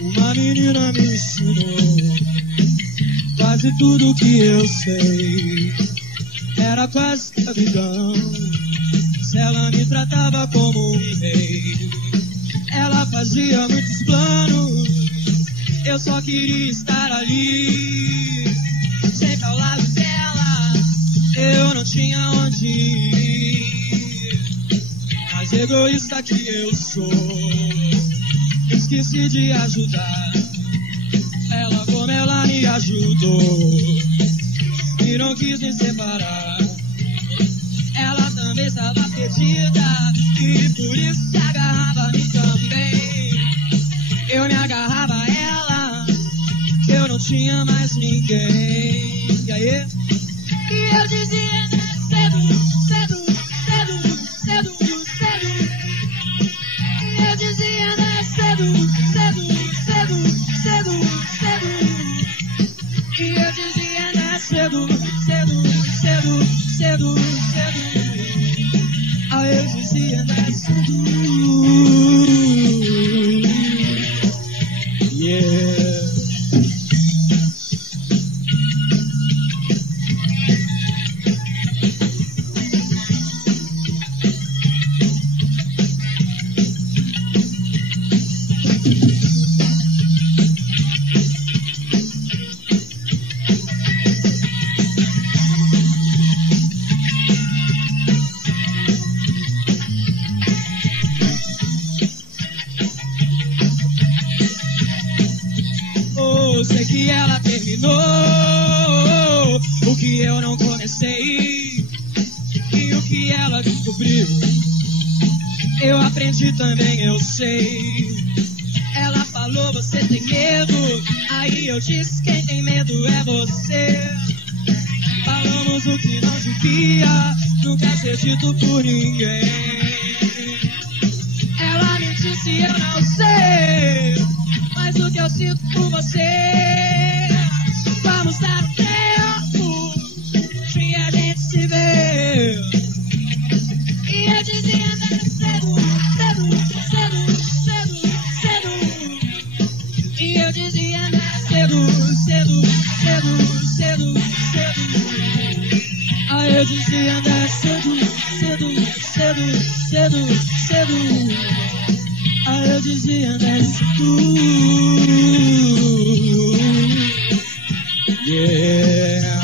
Uma menina me ensinou quase tudo que eu sei. Era quase escravidão. Se ela me tratava como um rei, ela fazia muitos planos. Eu só queria estar ali, sempre ao lado dela. Eu não tinha onde ir, mas egoísta que eu sou, esqueci de ajudar ela como ela me ajudou e não quis me separar. Ela também estava perdida e por isso se agarrava a mim também. Eu me agarrava a ela, eu não tinha mais ninguém. E aí? E eu dizia cedo, cedo, cedo, cedo, cedo. E eu dizia cedo, cedo, cedo, cedo, cedo. E eu dizia cedo, cedo, cedo, cedo, cedo. Aí eu dizia cedo. Yeah. Sei que ela terminou o que eu não comecei, e o que ela descobriu eu aprendi também, eu sei. Ela falou, você tem medo, aí eu disse, quem tem medo é você. Falamos o que não devia nunca ser dito por ninguém. Ela me disse, eu não sei, mas o que eu sinto por você. Vamos dar um tempo que a gente se vê. E eu dizia cedo, cedo, cedo, cedo, cedo. E eu dizia cedo, cedo, cedo, cedo, cedo. Aí eu dizia cedo, cedo, cedo, cedo, cedo. Aí eu dizia cedo. Yeah.